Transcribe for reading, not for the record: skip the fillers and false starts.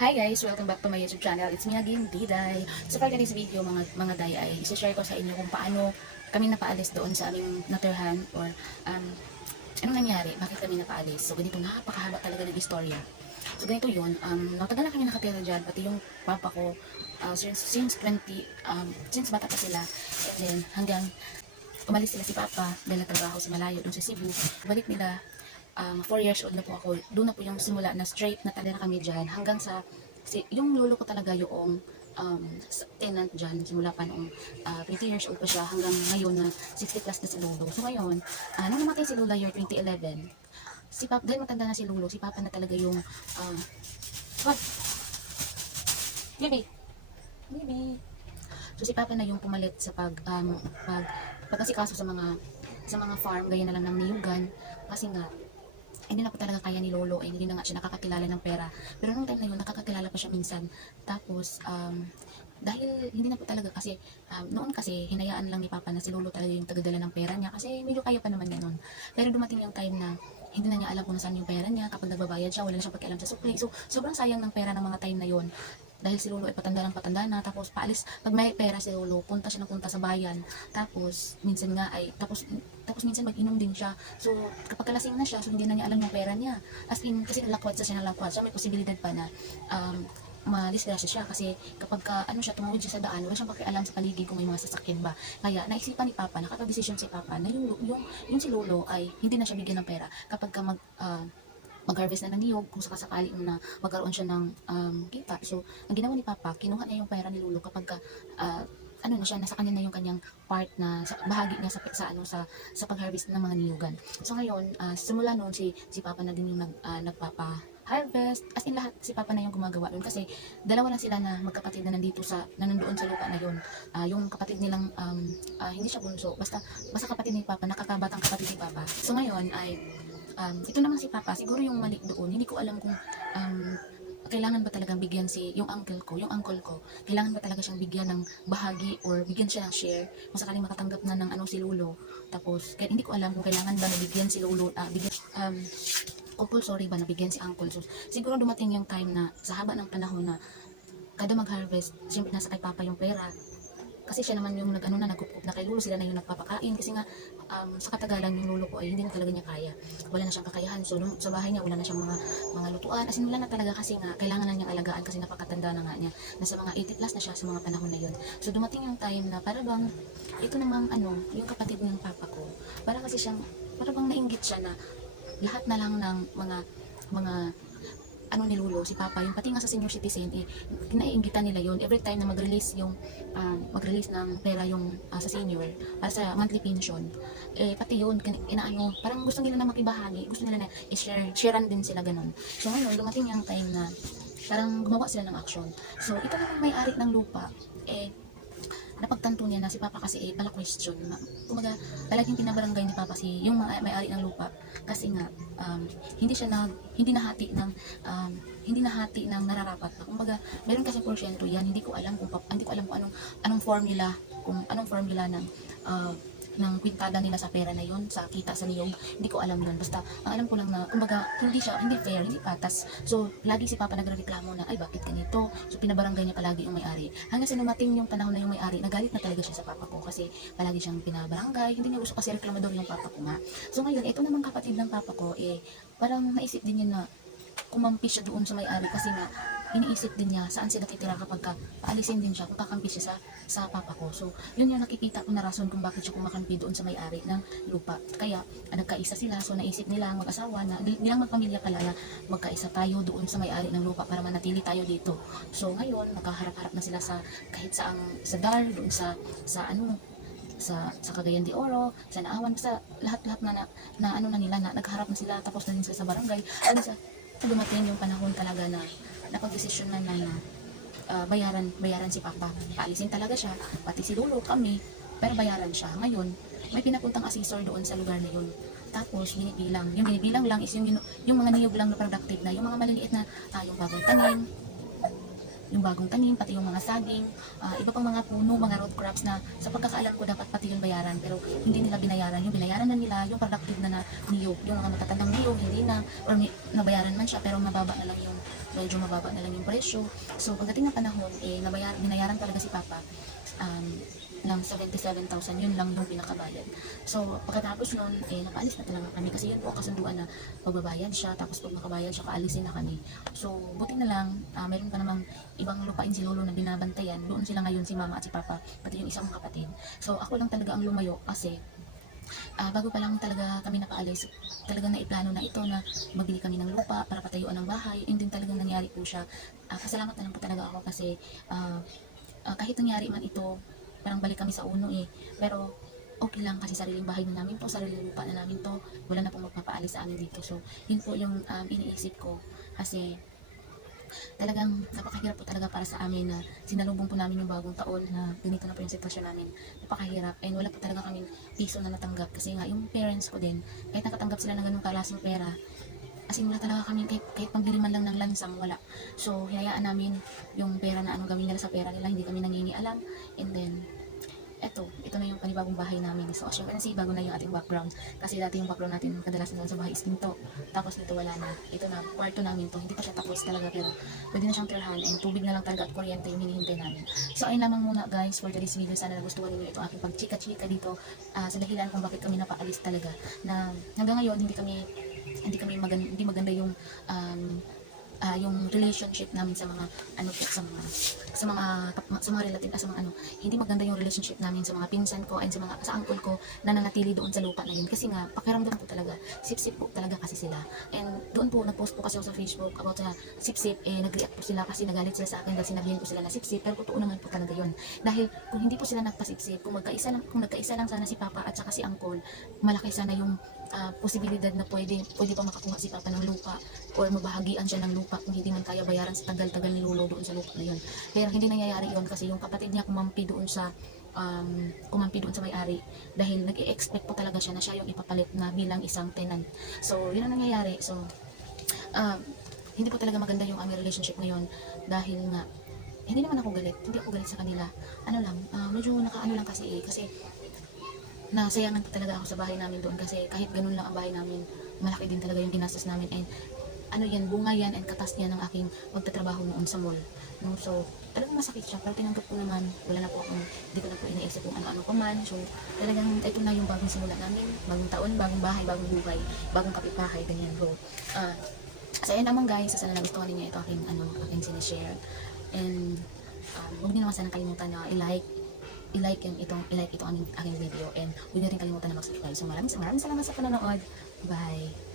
Hi guys! Welcome back to my YouTube channel. It's me again, Diday. So for today's video mga day ay isi-share ko sa inyo kung paano kami napaalis doon sa aming natirhan or anong nangyari, bakit kami napaalis. So ganito, napakahaba talaga ng istorya. So ganito yun, natagal na kami nakatira dyan, pati yung papa ko since bata pa sila, and then hanggang umalis sila si papa dahil nagtrabaho sa malayo doon sa Cebu. Balik nila 4 years old na po ako, doon na po yung simula na straight na talaga kami dyan hanggang sa yung lolo ko talaga yung tenant dyan simula pa noong 20 years old pa siya hanggang ngayon na 60 plus na si lolo. So ngayon, nung namatay si lola year 2011, si papa, dahil matanda na si lolo, si papa na talaga yung what? Baby. So si papa na yung pumalit sa pag-asikaso sa mga farm, gaya na lang ng niyugan, kasi nga hindi na po talaga kaya ni lolo, hindi na nga siya nakakakilala ng pera. Pero nung time na yun, nakakakilala pa siya minsan. Tapos, dahil hindi na po talaga kasi, noon kasi, hinayaan lang ni papa na si lolo talaga yung tagadala ng pera niya. Kasi medyo kaya pa naman ganun. Pero dumating yung time na, hindi na niya alam kung nasaan yung pera niya. Kapag nagbabayad siya, wala na siyang pakialam sa sukli. So, sobrang sayang ng pera ng mga time na yun. Dahil si lolo ay patanda na, tapos paalis, pag may pera si lolo, punta siya ng punta sa bayan. Tapos, minsan nga ay, tapos minsan mag-inom din siya. So, kapag kalasing na siya, so hindi na niya alam yung pera niya. As in, kasi nalakwat siya, may posibilidad pa na, madisgrasya siya kasi kapag tumawid siya sa daan, wala siyang pakialam sa paligid kung may mga sasakyan ba. Kaya naisipan ni papa, nakapag-desisyon si papa na yung si lolo ay hindi na siya bigyan ng pera kapag mag-harvest na ng niyog, kung sakasakali na magkaroon siya ng kita. So, ang ginawa ni papa, kinuha niya yung pera ni lolo kapag nasa kanya na yung kanyang part na bahagi niya sa pag-harvest ng mga niyugan. So ngayon, simula noon si papa na din yung nagpapa-harvest, as in lahat si papa na yung gumagawa noon kasi dalawa lang sila na magkapatid na nandoon sa lupa na yun. Yung kapatid nilang hindi siya bunso, basta kapatid ni papa, nakakabatang kapatid ni papa. So ngayon ay ito naman si papa, siguro yung mali doon, hindi ko alam kung kailangan ba talagang bigyan yung uncle ko, kailangan ba talaga siyang bigyan ng bahagi or bigyan siya ng share kung sakaling makatanggap na ng si lolo. Tapos, hindi ko alam kung kailangan ba nabigyan si lolo, compulsory ba nabigyan si uncle. So, siguro dumating yung time na sa haba ng panahon na kada mag-harvest, siyempre nasa kay papa yung pera. Kasi siya naman yung nagkukup na kay lolo, sila na yung nagpapakain. Kasi nga, sa katagalan yung lolo ko ay hindi na talaga niya kaya. Wala na siyang kakayahan. So, sa bahay niya, wala na siyang mga lutuan. As in, wala na talaga kasi nga, kailangan na niyang alagaan kasi napakatanda na nga niya. Nasa mga 80 plus na siya sa mga panahon na yun. So, dumating yung time na para bang, ito namang yung kapatid ng papa ko, para bang nainggit siya na lahat na lang ng mga ni lolo, si papa, yung pati nga sa senior citizen, kinaiingitan nila yon every time na mag-release ng pera yung sa senior, para sa monthly pension, pati yun, parang gusto nila na makibahagi, gusto nila na i-sharean din sila ganun. So ngayon, dumating yung time na parang gumawa sila ng action. So ito namang may-ari ng lupa, napagtanto niya na si papa kasi pala question. Kumaga, talagang pinabarangay ni papa yung may-ari ng lupa kasi nga hindi nahati ng nararapat na. Kumbaga, meron kasi porsyento yan, hindi ko alam kung anong formula ng kwintada nila sa pera na yon, sa kita sa niyog, hindi ko alam yun. Basta ang alam ko lang na kumbaga hindi fair, hindi patas. So lagi si papa nagrereklamo na ay bakit ganito. So pinabarangay niya palagi yung may-ari. Hanggang sa dumating yung panahon na yung may-ari, nagalit na talaga siya sa papa ko kasi palagi siyang pinabarangay, hindi niya gusto kasi reklamador yung papa ko nga. So ngayon, ito namang kapatid ng papa ko, parang naisip din niya na kumampi siya doon sa may-ari kasi nga iniisip din niya saan sila titira kapag paalisin din siya kung kakampi siya sa papa ko. So, yun yung nakikita ko na rason kung bakit siya kumakampi doon sa may-ari ng lupa. Kaya, nagkaisa sila. So, naisip nila mag-asawa na, nilang magpamilya pala na magkaisa tayo doon sa may-ari ng lupa para manatili tayo dito. So, ngayon, nakaharap-harap na sila sa DAR, doon sa Cagayan de Oro, sa Naawan, sa lahat-lahat na nila, na nagharap na sila, tapos na din sila sa barangay. Dumating yung panahon talaga na napag-desisyon na bayaran si papa. Paalisin talaga siya, pati si lolo, kami, pero bayaran siya. Ngayon, may pinapuntang assessor doon sa lugar na yun. Tapos, yung binibilang lang is yung mga niyog lang na productive na, yung mga maliliit na, yung bagong tanim, yung bagong tanim, pati yung mga saging, iba pang mga puno, mga root crops na sa pagkakaalam ko dapat pati yung bayaran, pero hindi nila binayaran. Yung binayaran na nila, yung productive na niyog, yung mga matatandang niyog, hindi na, or nabayaran man siya, pero mababa na lang yung, medyo mababa na lang yung presyo. So pagdating ng panahon, binayaran talaga si Papa ng 77,000, yun lang yung pinakabayad. So, pagkatapos nun, napaalis na talaga kami kasi yun po ang kasunduan na pagbabayad siya, tapos pag makabayad siya, kaalisin na kami. So, buti na lang, meron pa namang ibang lupain si Lolo na binabantayan, doon sila ngayon, si Mama at si Papa, pati yung isang kapatid. So, ako lang talaga ang lumayo kasi bago pa lang talaga kami napaalis, talagang naiplano na ito na magbili kami ng lupa para patayuan ng bahay, and din talagang nangyari po siya. Pasalamat na lang po talaga ako kasi kahit nangyari man ito, parang balik kami sa uno pero okay lang kasi sariling bahay na namin to, sariling lupa na namin to, wala na pong magpapaalis sa amin dito. So yun po yung iniisip ko kasi talagang napakahirap po talaga para sa amin na sinalubong po namin yung bagong taon na ganito na po yung sitwasyon namin. Napakahirap, and wala po talaga kaming piso na natanggap kasi nga yung parents ko din, kahit nakatanggap sila ng ganung kalasing pera, as in wala talaga kami, kahit pambili man lang ng lansang, wala. So hinayaan namin yung pera na anong gawin nila sa pera nila, hindi kami nangingialam. And then ito na yung panibagong bahay namin. So as you can see, bago na yung ating background kasi dati yung background natin kadalasan doon sa bahay is ginto, tapos dito wala na. Ito na, kwarto namin to, hindi pa siya tapos talaga pero pwede na siyang tirhan, and tubig na lang talaga at kuryente yung hinihintay namin. So ayun lamang muna guys for today's video. Sana nagustuhan niyo ito aking pagchika-chika dito sa dahilan kung bakit kami napaalis talaga, na hanggang ngayon hindi maganda yung relationship namin sa mga sa mga relative, sa mga hindi maganda yung relationship namin sa mga pinsan ko and sa uncle ko na nanatili doon sa lupa na yun, kasi nga pakiramdam po talaga sip-sip po talaga kasi sila. And doon po nagpost po kasi ako sa Facebook about sa sip-sip, nag-react po sila kasi nagalit sila sa akin dahil sinabihan ko sila na sip-sip, pero totoo naman po talaga yun. Dahil kung hindi po sila nagpasip-sip, kung nagkaisa lang sana si Papa at saka si Uncle, malaki sana yung posibilidad na pwede pa makakuha si Papa ng lupa or mabahagian siya ng lupa kung hindi man kaya bayaran sa tagal-tagal ni Lolo doon sa lupa na yun. Pero hindi nangyayari yun kasi yung kapatid niya kumampi doon sa may-ari dahil nag-i-expect po talaga siya na siya yung ipapalit na bilang isang tenant. So yun ang nangyayari. So hindi po talaga maganda yung aming relationship ngayon dahil nga hindi naman ako galit, hindi ako galit sa kanila. Medyo nakaano lang kasi nasayangan po talaga ako sa bahay namin doon kasi kahit ganun lang ang bahay namin, malaki din talaga yung ginastos namin, and bunga yan and katas yan ng aking pagtatrabaho noon sa mall. No? So, talagang masakit siya, pero tinanggap ko naman, hindi ko na po inaisip kung ano-ano pa man. So, talagang ito na yung bagong simula namin, bagong taon, bagong bahay, bagong buhay, bagong kapitbahay, ganyan bro. So, ayun naman guys, sana nagustuhan niyo ito aking sinishare. And, huwag niyo naman sana kalimutan na i-like ito ang aking video, and huwag niyo rin kalimutan na mag-subscribe. So maraming salamat sa panonood. Bye!